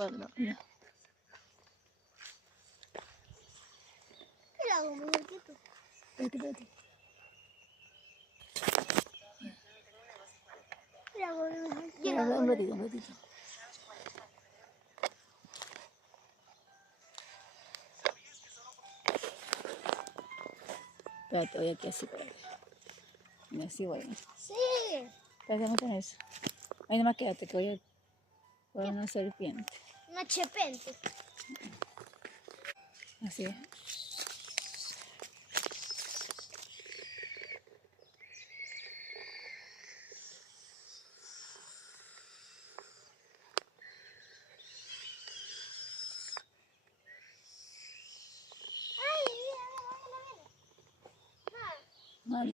Bueno, ya. ¿Qué le hago mejor que tú? Espérate. ¿Qué le hago mejor? Yo le Un hago ratito, un ratito. Espérate, voy aquí así para ver. Y así voy. Sí. Espérate, no con eso. Ahí nomás quédate que voy a una serpiente. Una chepente. Así es.